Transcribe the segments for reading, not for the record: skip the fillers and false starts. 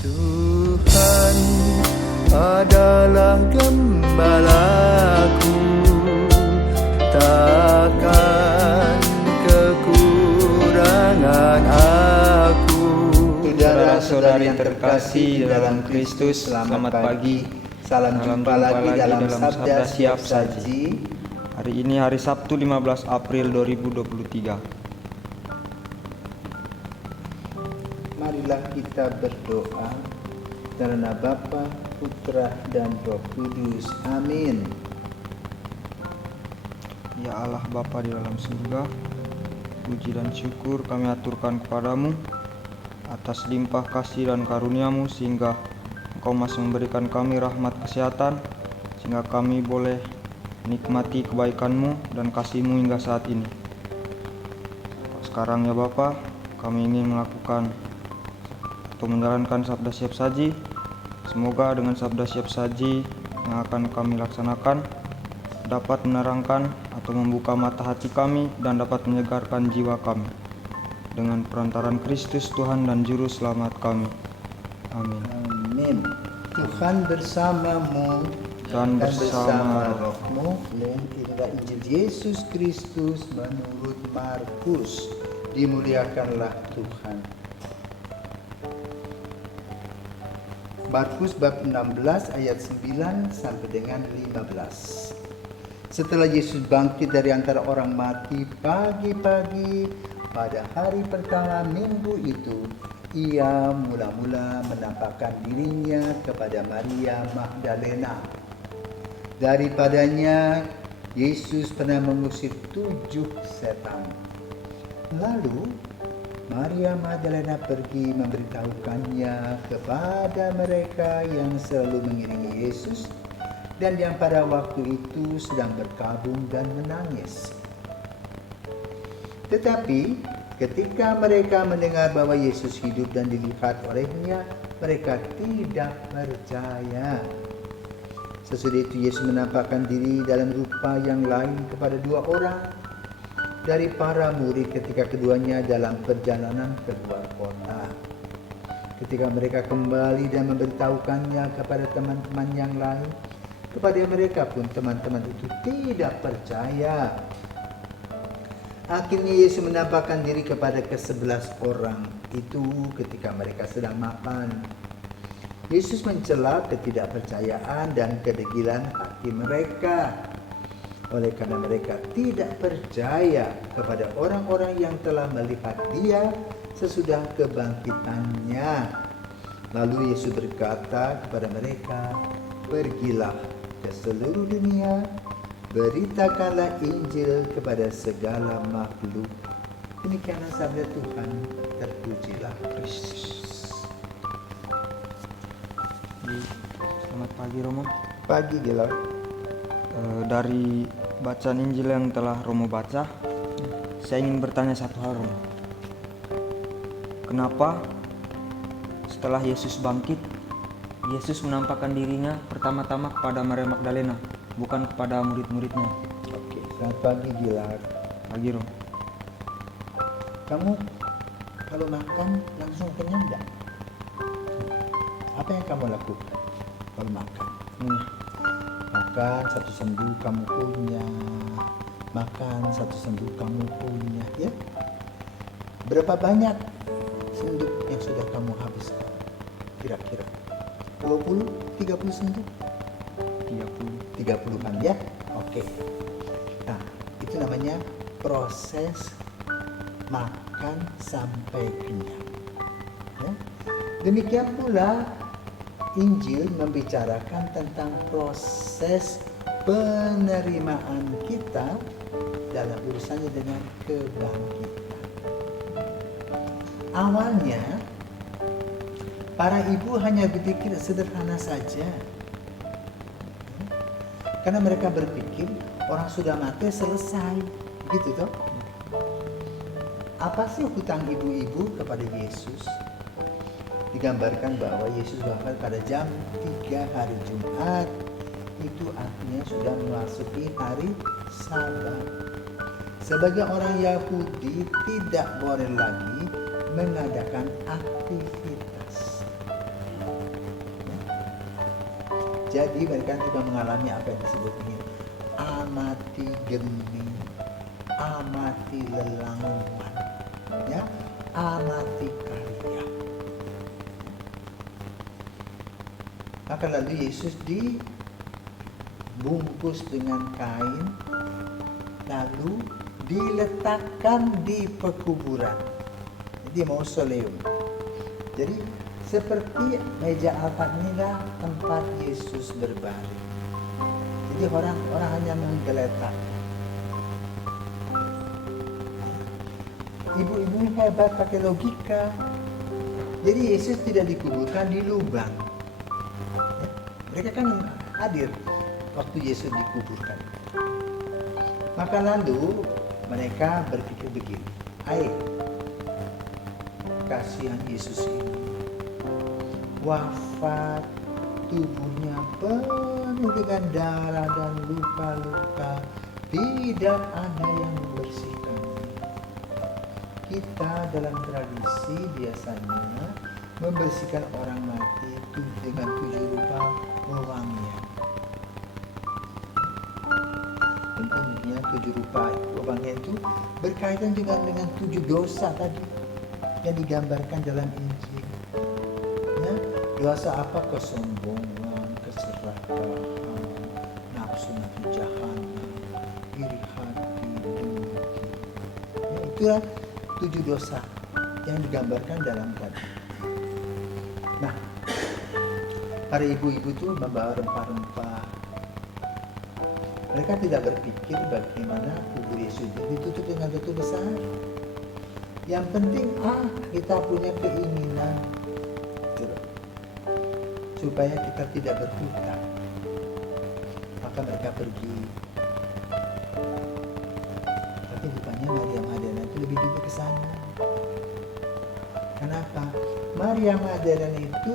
Tuhan adalah gembalaku, takkan kekurangan aku. Saudara-saudari yang terkasih dalam Kristus, selamat pagi. Salam jumpa lagi dalam Sabda Siap Saji. Hari ini hari Sabtu 15 April 2023. Marilah kita berdoa karena Bapa, Putra, dan Roh Kudus. Amin. Ya Allah Bapa di dalam surga, puji dan syukur kami aturkan kepadamu atas limpah kasih dan karunia-Mu, sehingga Engkau masih memberikan kami rahmat kesehatan, sehingga kami boleh nikmati kebaikan-Mu dan kasih-Mu hingga saat ini. Sekarang ya Bapa, kami ingin melakukan atau menjalankan Sabda Siap Saji. Semoga dengan Sabda Siap Saji yang akan kami laksanakan dapat menerangkan atau membuka mata hati kami dan dapat menyegarkan jiwa kami. Dengan perantaran Kristus Tuhan dan Juru Selamat kami. Amin. Amin. Tuhan bersamamu Dan bersama rohmu. Inilah Injil Yesus Kristus menurut Markus. Dimuliakanlah Tuhan. Markus bab 16 ayat 9 sampai dengan 15. Setelah Yesus bangkit dari antara orang mati pagi-pagi pada hari pertama minggu itu, ia mula-mula menampakkan dirinya kepada Maria Magdalena. Daripadanya Yesus pernah mengusir 7 setan. Lalu Maria Magdalena pergi memberitahukannya kepada mereka yang selalu mengiringi Yesus dan yang pada waktu itu sedang berkabung dan menangis. Tetapi ketika mereka mendengar bahwa Yesus hidup dan dilihat olehnya, mereka tidak percaya. Sesudah itu Yesus menampakkan diri dalam rupa yang lain kepada 2 orang dari para murid ketika keduanya dalam perjalanan keluar kota. Ketika mereka kembali dan memberitahukannya kepada teman-teman yang lain, kepada mereka pun teman-teman itu tidak percaya. Akhirnya Yesus menampakkan diri kepada ke-11 orang itu ketika mereka sedang makan. Yesus mencela ketidakpercayaan dan kedegilan hati mereka. Oleh karena mereka tidak percaya kepada orang-orang yang telah melihat Dia sesudah kebangkitannya. Lalu Yesus berkata kepada mereka, "Pergilah ke seluruh dunia, beritakanlah Injil kepada segala makhluk." Demikianlah sabda Tuhan, terpujilah Kristus. Selamat pagi Romo. Pagi Gilad. Dari bacaan Injil yang telah Romo baca, saya ingin bertanya satu hal Romo. Kenapa setelah Yesus bangkit, Yesus menampakkan dirinya pertama-tama kepada Maria Magdalena, bukan kepada murid-muridnya? Oke, selamat pagi Gilad. Pagi Romo. Kamu kalau makan langsung kenyang enggak? Apa yang kamu lakukan kalau makan? Makan satu sendok kamu punya, makan satu sendok kamu punya, ya? Berapa banyak sendok yang sudah kamu habiskan? Kira-kira 20, 30 sendok? 30 kan ya? Oke. Nah, itu namanya proses makan sampai kenyang. Ya? Demikian pula Injil membicarakan tentang proses penerimaan kita dalam urusannya dengan kebangkitan. Awalnya para ibu hanya berpikir sederhana saja, karena mereka berpikir orang sudah mati selesai, gitu toh. Apa sih hutang ibu-ibu kepada Yesus? Digambarkan bahwa Yesus wafat pada jam 3 hari Jumat. Itu artinya sudah memasuki hari Sabat. Sebagai orang Yahudi tidak boleh lagi mengadakan aktivitas. Jadi mereka sudah mengalami apa yang disebut ini amati geni, amati lelangwan, ya, amati karya. Maka lalu Yesus dibungkus dengan kain, lalu diletakkan di pekuburan, di mausoleum. Jadi seperti meja altar inilah tempat Yesus berbaring. Jadi orang-orang hanya menggeletak. Ibu-ibu hebat pakai logika. Jadi Yesus tidak dikuburkan di lubang. Mereka kan hadir waktu Yesus dikuburkan. Maka lalu mereka berpikir begini, kasihan Yesus ini wafat, tubuhnya penuh dengan darah dan luka-luka, tidak ada yang membersihkannya. Kita dalam tradisi biasanya membersihkan orang mati itu dengan 7 rupa wewangian. Tentunya 7 rupa wewangian itu berkaitan juga dengan 7 dosa tadi yang digambarkan dalam Injil. Ya, dosa apa? Kesombongan, keserakahan, nafsu jahanam, iri hati, dengki. Ya, itulah 7 dosa yang digambarkan dalam tadi. Nah, para ibu-ibu itu membawa rempah-rempah. Mereka tidak berpikir bagaimana kubur Yesus ditutup dengan batu besar. Yang penting kita punya keinginan supaya kita tidak berhutang. Maka mereka pergi. Tapi rupanya Maria Magdalena itu lebih dulu ke sana. Kenapa? Maria Magdalena itu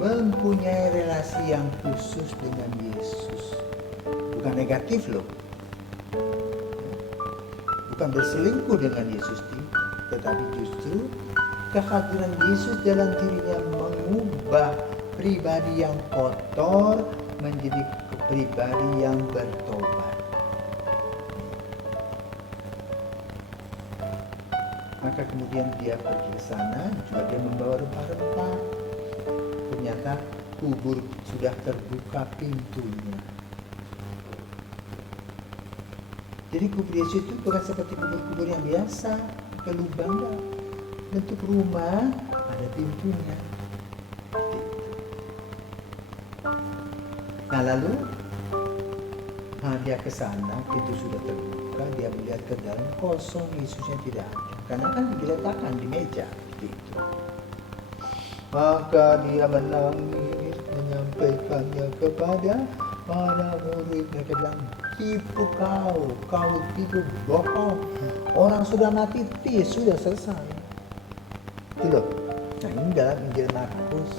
mempunyai relasi yang khusus dengan Yesus. Bukan negatif loh. Bukan berselingkuh dengan Yesus, tetapi justru kehadiran Yesus dalam dirinya mengubah pribadi yang kotor menjadi pribadi yang bertobat. Maka kemudian dia pergi ke sana, juga dia membawa rempah-rempah. Ternyata kubur sudah terbuka pintunya. Jadi kubur Yesus itu bukan seperti kubur-kubur yang biasa, ke lubang. Bentuk rumah, ada pintunya. Nah lalu dia ke sana, pintu sudah terbuka, dia melihat ke dalam kosong, Yesusnya tidak ada. Karena kan diletakkan di meja gitu. Maka dia menangis, menyampaikannya kepada para murid. Mereka bilang, tipu kau tipu, bohong. Orang sudah mati, sudah selesai. Itu loh. Nah ini dalam Injil Markus.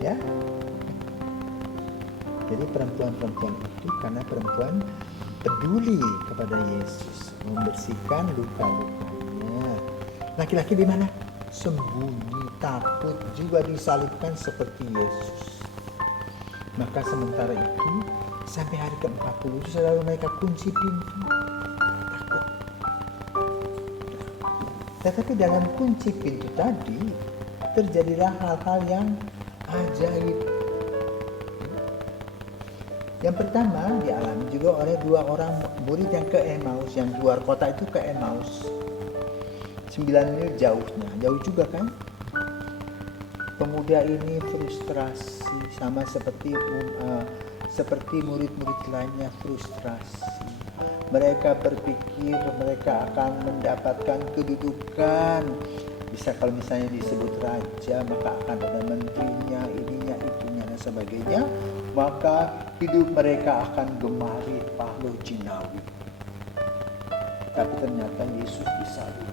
Ya. Jadi perempuan-perempuan itu karena perempuan peduli kepada Yesus, membersihkan luka-lukanya. Laki-laki di mana? Sembunyi, takut, juga disalibkan seperti Yesus. Maka sementara itu sampai hari ke-40 itu selalu mereka kunci pintu. Takut. Tetapi dalam kunci pintu tadi terjadilah hal-hal yang ajaib. Yang pertama dialami juga oleh 2 orang murid yang ke Emmaus, yang keluar kota itu ke Emmaus. 9 mil jauhnya, jauh juga kan? Pemuda ini frustrasi sama seperti murid-murid lainnya frustrasi. Mereka berpikir mereka akan mendapatkan kedudukan. Bisa kalau misalnya disebut raja, maka akan ada menterinya, ininya, itunya dan sebagainya. Maka hidup mereka akan gemari pahlaw jinawi. Tapi ternyata Yesus disalib.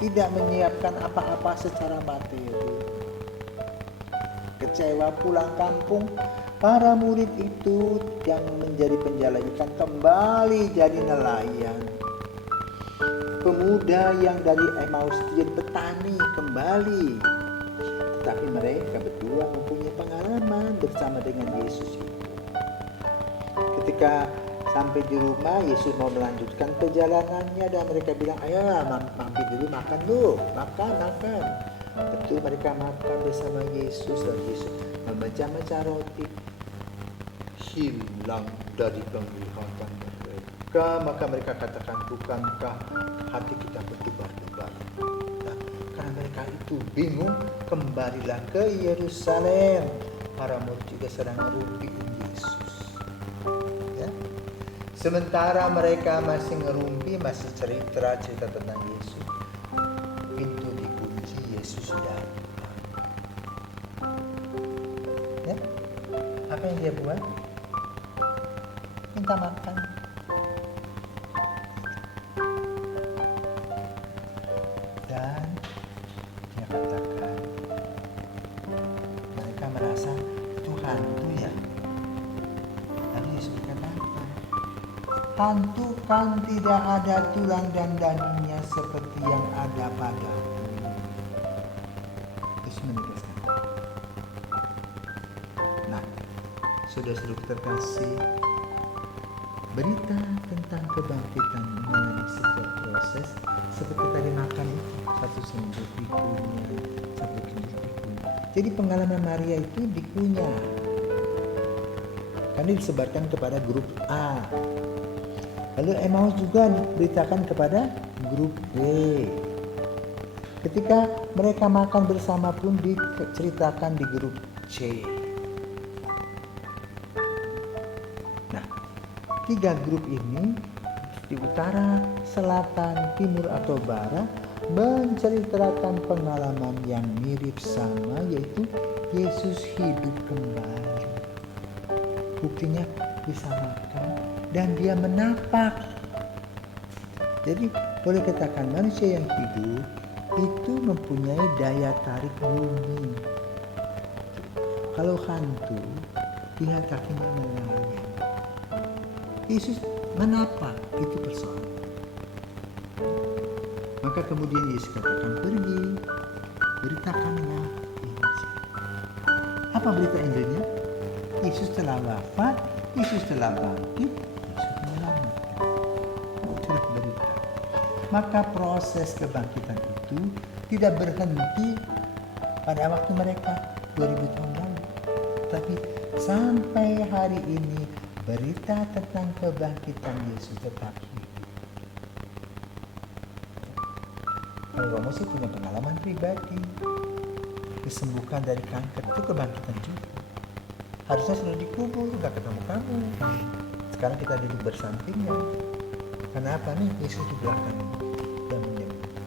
Tidak menyiapkan apa-apa secara materi. Kecewa pulang kampung, para murid itu yang menjadi penjala ikan kembali jadi nelayan. Pemuda yang dari Emmaus jadi petani kembali. Tetapi mereka berdua mempunyai pengalaman bersama dengan Yesus itu. Ketika sampai di rumah, Yesus mau melanjutkan perjalanannya dan mereka bilang, ayo mampir dulu makan dulu, makan. Betul, mereka makan bersama Yesus dan Yesus memecah-mecah roti, hilang dari penglihatan mereka. Maka mereka katakan, bukankah hati kita berdebar-debar? Nah, karena mereka itu bingung, kembalilah ke Yerusalem. Para murid juga sedang ngerumpiin Yesus. Ya. Sementara mereka masih ngerumpi, masih cerita tentang Yesus, pintu dikunci, Yesus datang. Ya. Apa yang dia buat? Minta makan. Dan dia katakan, mereka merasa itu hantu ya. Lalu Yesus berkata, hantu kan tidak ada tulang dan dagingnya seperti yang ada padamu. Yesus menegaskan. Nah, saudara-saudara terkasih, berita tentang kebangkitan mengalami sebuah proses seperti tadi makan itu, satu sendok dikunyah, satu sendok dikunyah. Jadi pengalaman Maria itu dikunyah, karena disebarkan kepada grup A. Lalu Emmaus juga diberitakan kepada grup B. Ketika mereka makan bersama pun diceritakan di grup C. Nah, 3 grup ini di utara, selatan, timur atau barat menceritakan pengalaman yang mirip sama, yaitu Yesus hidup kembali. Buktinya bisa makan dan dia menapak. Jadi boleh katakan manusia yang hidup itu mempunyai daya tarik bumi. Kalau hantu, lihat kakinya melayang. Yesus menapak, itu persoalan. Maka kemudian Yesus katakan, pergi, beritakanlah Injil. Apa berita Injilnya? Yesus telah wafat, Yesus telah bangkit, Yesus menyelamatkan. Itulah berita. Maka proses kebangkitan itu tidak berhenti pada waktu mereka 2000 tahun lalu. Tapi sampai hari ini berita tentang kebangkitan Yesus tetap hidup. Kalau Romo sih punya pengalaman pribadi, disembuhkan dari kanker, itu kebangkitan juga. Harusnya sudah dikubur, gak ketemu kamu. Sekarang kita duduk bersampingan. Kenapa nih? Yesus di belakang dan menyembuhkan.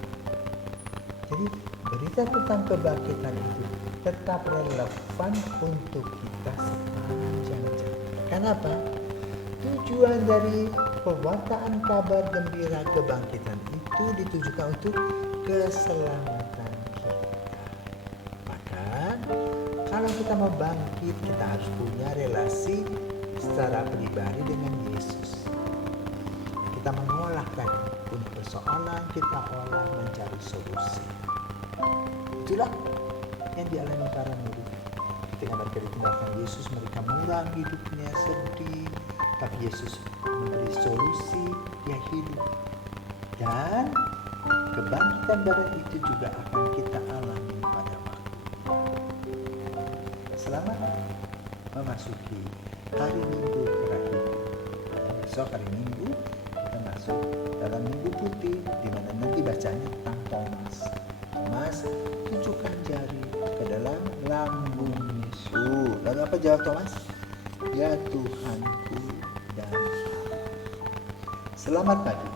Jadi berita tentang kebangkitan itu tetap relevan untuk kita sepanjang jalan. Kenapa? Tujuan dari pewartaan kabar gembira kebangkitan itu ditujukan untuk keselamatan kita. Maka kalau kita mau bangkit, kita harus punya relasi secara pribadi dengan Yesus. Kita mengolahkan untuk persoalan, kita olah mencari solusi. Itulah yang dialami para murid. Ketika mereka ditinggalkan Yesus, mereka muram hidupnya, sedih. Tapi Yesus memberi solusi, dia hidup. Dan kebangkitan badan itu juga akan kita alami pada waktu. Selamat memasuki hari Minggu terakhir. Besok hari Minggu kita masuk dalam Minggu Putih, di mana nanti bacanya tentang Thomas. Thomas tunjukkan jari ke dalam lambung Yesus. Lalu apa jawab Thomas? Ya Tuhanku dan Allah. Selamat pagi.